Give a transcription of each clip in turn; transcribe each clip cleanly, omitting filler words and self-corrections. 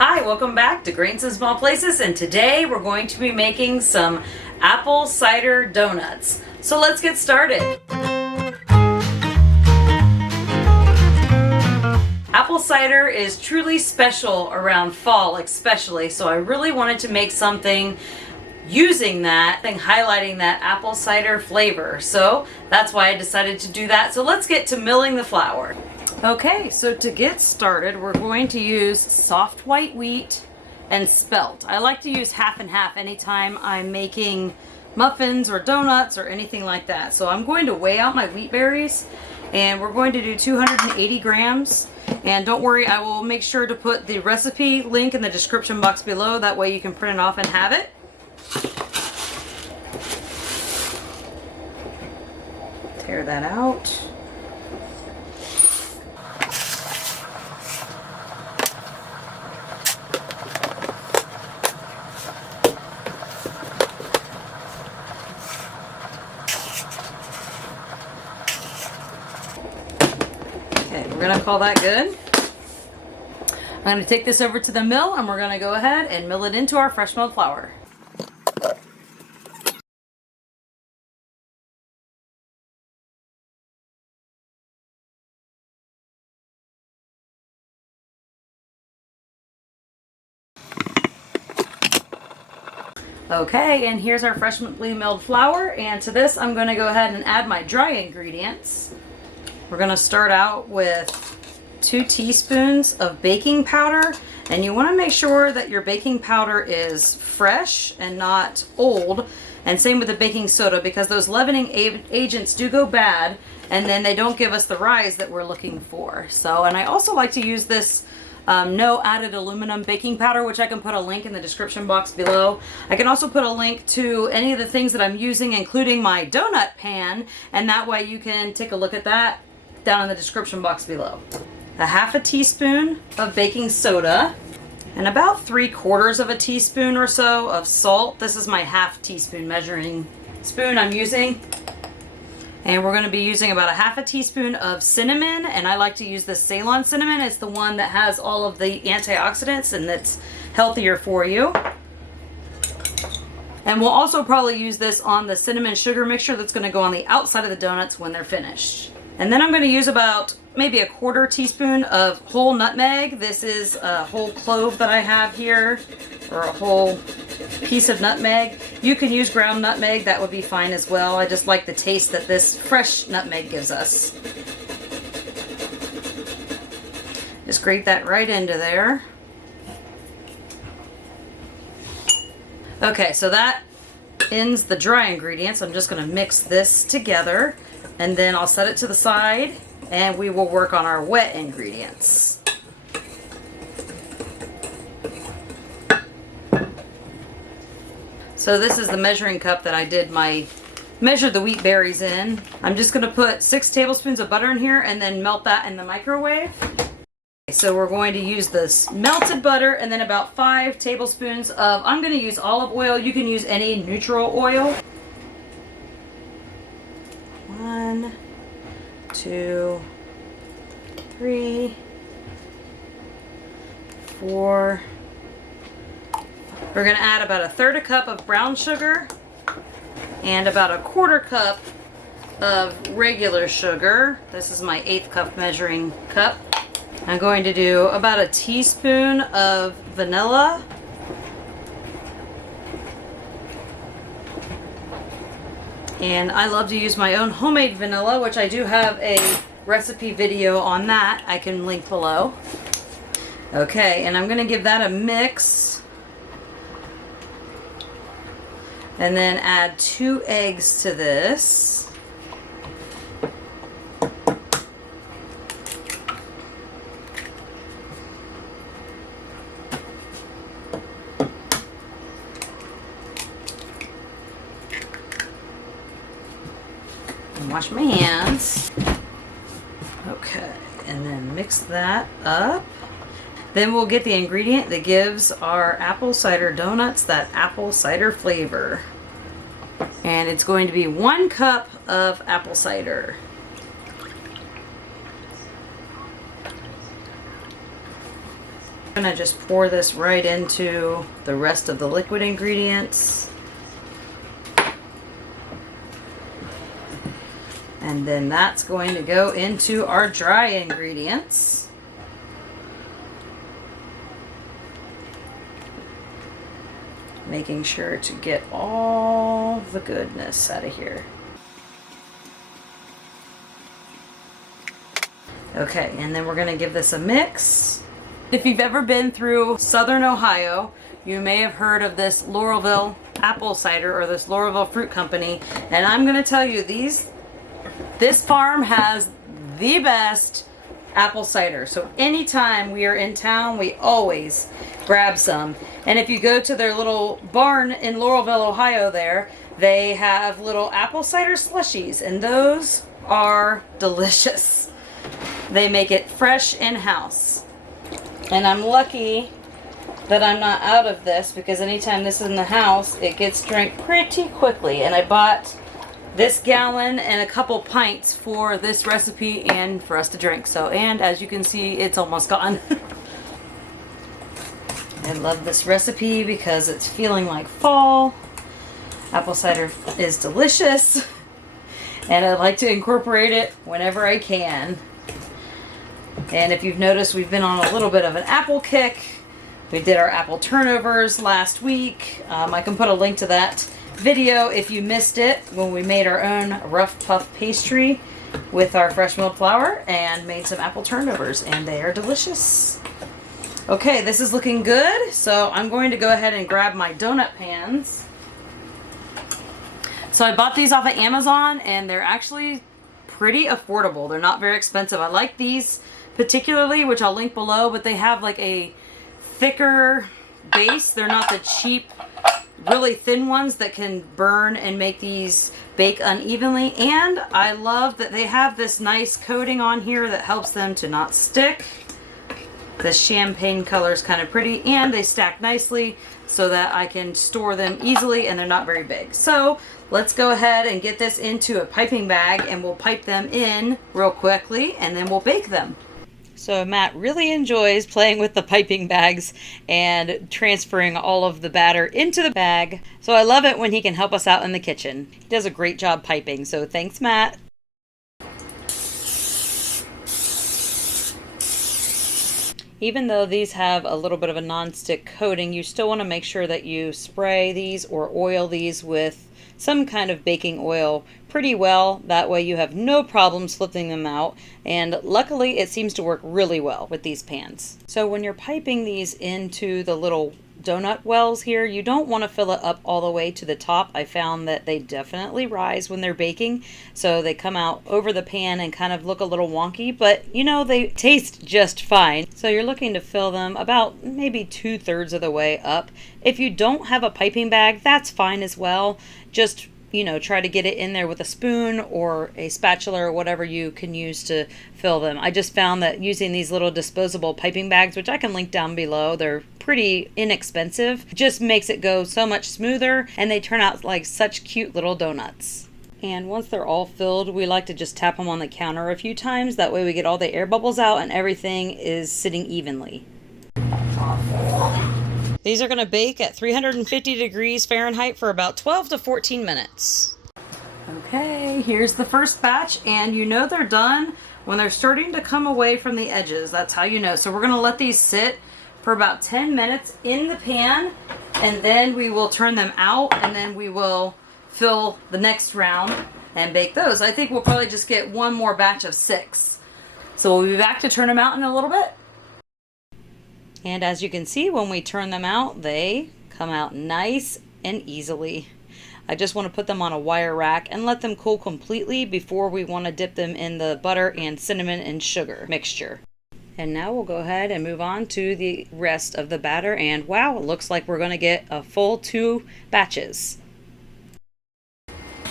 Hi, welcome back to Grains in Small Places, and today we're going to be making some apple cider donuts. So let's get started. Apple cider is truly special around fall especially, so I really wanted to make something using that and highlighting that apple cider flavor. So that's why I decided to do that. So let's get to milling the flour. Okay, so to get started, we're going to use soft white wheat and spelt. I like to use half and half anytime I'm making muffins or donuts or anything like that. So I'm going to weigh out my wheat berries, and we're going to do 280 grams. And don't worry, I will make sure to put the recipe link in the description box below. That way you can print it off and have it. Tear that out. We're going to call that good. I'm going to take this over to the mill, and we're going to go ahead and mill it into our fresh milled flour. Okay, and here's our freshly milled flour, and to this I'm going to go ahead and add my dry ingredients. We're going to start out with 2 teaspoons of baking powder, and you want to make sure that your baking powder is fresh and not old, and same with the baking soda, because those leavening agents do go bad and then they don't give us the rise that we're looking for. So, and I also like to use this no added aluminum baking powder, which I can put a link in the description box below. I can also put a link to any of the things that I'm using, including my donut pan, and that way you can take a look at that down in the description box below. A half a teaspoon of baking soda and about 3/4 of a teaspoon or so of salt. This is my half teaspoon measuring spoon I'm using. And we're going to be using about a half a teaspoon of cinnamon, and I like to use the Ceylon cinnamon. It's the one that has all of the antioxidants and that's healthier for you. And we'll also probably use this on the cinnamon sugar mixture that's going to go on the outside of the donuts when they're finished. And then I'm going to use about maybe a 1/4 teaspoon of whole nutmeg. This is a whole clove that I have here, or a whole piece of nutmeg. You can use ground nutmeg, that would be fine as well. I just like the taste that this fresh nutmeg gives us. Just grate that right into there. Okay, so that ends the dry ingredients. I'm just going to mix this together, and then I'll set it to the side, and we will work on our wet ingredients. So this is the measuring cup that I did measured the wheat berries in. I'm just going to put 6 tablespoons of butter in here and then melt that in the microwave. So we're going to use this melted butter and then about 5 tablespoons of, I'm going to use olive oil. You can use any neutral oil. 1, 2, 3, 4. We're going to add about a 1/3 cup of brown sugar and about a 1/4 cup of regular sugar. This is my 1/8 cup measuring cup. I'm going to do about a teaspoon of vanilla. And I love to use my own homemade vanilla, which I do have a recipe video on that I can link below. Okay, and I'm going to give that a mix. And then add 2 eggs to this. And wash my hands. Okay, and then mix that up. Then we'll get the ingredient that gives our apple cider donuts that apple cider flavor. And it's going to be 1 cup of apple cider. I'm gonna just pour this right into the rest of the liquid ingredients. And then that's going to go into our dry ingredients. Making sure to get all the goodness out of here. Okay, and then we're going to give this a mix. If you've ever been through Southern Ohio, you may have heard of this Laurelville apple cider or this Laurelville fruit company. And I'm going to tell you, this farm has the best apple cider. So anytime we are in town, we always grab some. And if you go to their little barn in Laurelville, Ohio there, they have little apple cider slushies, and those are delicious. They make it fresh in-house. And I'm lucky that I'm not out of this, because anytime this is in the house, it gets drank pretty quickly. And I bought this gallon and a couple pints for this recipe and for us to drink. So, and as you can see, it's almost gone. I love this recipe because it's feeling like fall. Apple cider is delicious, and I like to incorporate it whenever I can. And if you've noticed, we've been on a little bit of an apple kick. We did our apple turnovers last week. I can put a link to that video if you missed it, when we made our own rough puff pastry with our fresh milled flour and made some apple turnovers, and they are delicious. Okay, this is looking good, so I'm going to go ahead and grab my donut pans. So I bought these off of Amazon, and they're actually pretty affordable. They're not very expensive. I like these particularly, which I'll link below, but they have like a thicker base. They're not the cheap, really thin ones that can burn and make these bake unevenly. And I love that they have this nice coating on here that helps them to not stick. The champagne color is kind of pretty, and they stack nicely so that I can store them easily, and they're not very big. So let's go ahead and get this into a piping bag, and we'll pipe them in real quickly, and then we'll bake them. So Matt really enjoys playing with the piping bags and transferring all of the batter into the bag. So I love it when he can help us out in the kitchen. He does a great job piping, so thanks, Matt. Even though these have a little bit of a non-stick coating, you still want to make sure that you spray these or oil these with some kind of baking oil pretty well. That way you have no problems flipping them out. And luckily it seems to work really well with these pans. So when you're piping these into the little donut wells here, you don't want to fill it up all the way to the top. I found that they definitely rise when they're baking, so they come out over the pan and kind of look a little wonky, but you know, they taste just fine. So you're looking to fill them about maybe 2/3 of the way up. If you don't have a piping bag, that's fine as well. Just, you know, try to get it in there with a spoon or a spatula or whatever you can use to fill them. I just found that using these little disposable piping bags, which I can link down below, they're pretty inexpensive, just makes it go so much smoother, and they turn out like such cute little donuts. And once they're all filled, we like to just tap them on the counter a few times. That way we get all the air bubbles out and everything is sitting evenly. These are going to bake at 350 degrees Fahrenheit for about 12 to 14 minutes. Okay, here's the first batch, and you know they're done when they're starting to come away from the edges. That's how you know. So we're going to let these sit for about 10 minutes in the pan, and then we will turn them out, and then we will fill the next round and bake those. I think we'll probably just get one more batch of 6. So we'll be back to turn them out in a little bit. And as you can see, when we turn them out, they come out nice and easily. I just want to put them on a wire rack and let them cool completely before we want to dip them in the butter and cinnamon and sugar mixture. And now we'll go ahead and move on to the rest of the batter, and wow, it looks like we're going to get a full 2 batches.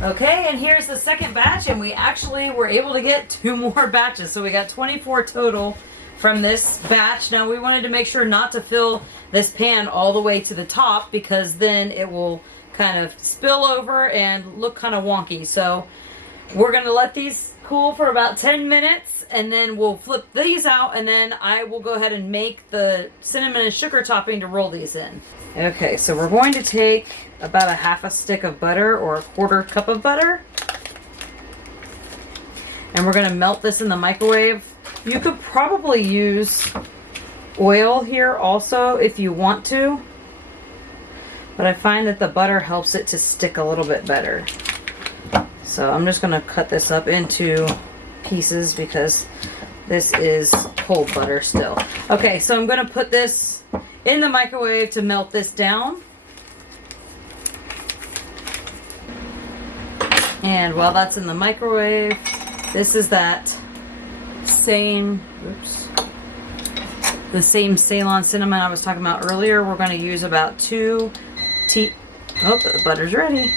Okay, and here's the second batch, and we actually were able to get 2 more batches, so we got 24 total from this batch. Now we wanted to make sure not to fill this pan all the way to the top, because then it will kind of spill over and look kind of wonky. So we're going to let these cool for about 10 minutes, and then we'll flip these out, and then I will go ahead and make the cinnamon and sugar topping to roll these in. Okay, so we're going to take about a half a stick of butter or a quarter cup of butter, and we're going to melt this in the microwave. You could probably use oil here also if you want to, but I find that the butter helps it to stick a little bit better. So I'm just going to cut this up into pieces because this is cold butter still. Okay, so I'm going to put this in the microwave to melt this down. And while that's in the microwave, this is that same, the same Ceylon cinnamon I was talking about earlier. We're going to use about the butter's ready.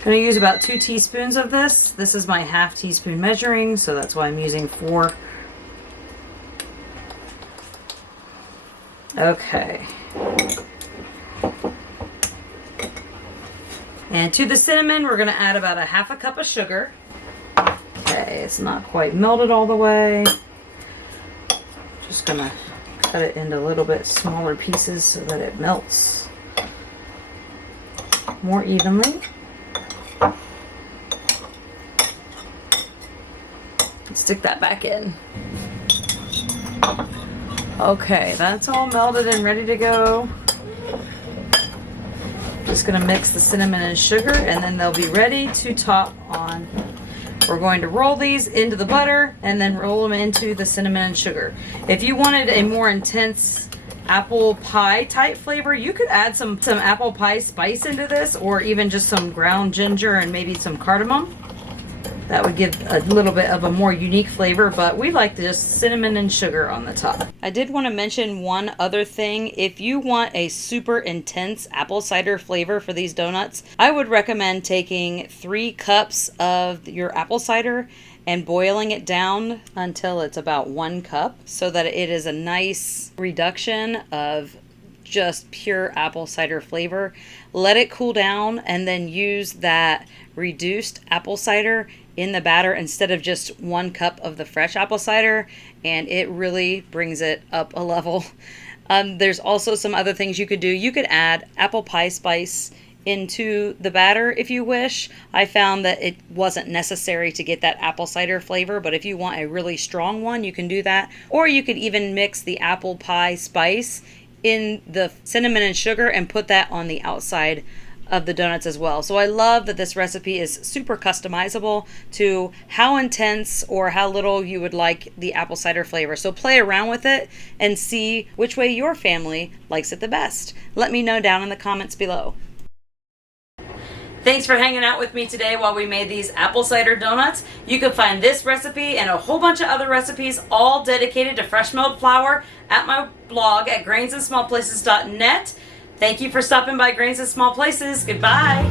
I'm going to use about 2 teaspoons of this. This is my half teaspoon measuring, so that's why I'm using 4. Okay. And to the cinnamon, we're going to add about a half a cup of sugar. Okay, it's not quite melted all the way. Just going to cut it into a little bit smaller pieces so that it melts more evenly. Stick that back in. Okay, that's all melted and ready to go. Just gonna mix the cinnamon and sugar, and then they'll be ready to top on. We're going to roll these into the butter and then roll them into the cinnamon and sugar. If you wanted a more intense apple pie type flavor, you could add some apple pie spice into this, or even just some ground ginger and maybe some cardamom. That would give a little bit of a more unique flavor, but we like just cinnamon and sugar on the top. I did want to mention one other thing. If you want a super intense apple cider flavor for these donuts, I would recommend taking 3 cups of your apple cider and boiling it down until it's about 1 cup, so that it is a nice reduction of just pure apple cider flavor. Let it cool down and then use that reduced apple cider in the batter instead of just 1 cup of the fresh apple cider, and it really brings it up a level. There's also some other things you could do. You could add apple pie spice into the batter if you wish. I found that it wasn't necessary to get that apple cider flavor, but if you want a really strong one, you can do that. Or you could even mix the apple pie spice in the cinnamon and sugar and put that on the outside of the donuts as well. So I love that this recipe is super customizable to how intense or how little you would like the apple cider flavor. So play around with it and see which way your family likes it the best. Let me know down in the comments below. Thanks for hanging out with me today while we made these apple cider donuts. You can find this recipe and a whole bunch of other recipes all dedicated to fresh milled flour at my blog at grainsandsmallplaces.net. Thank you for stopping by Grains and Small Places. Goodbye.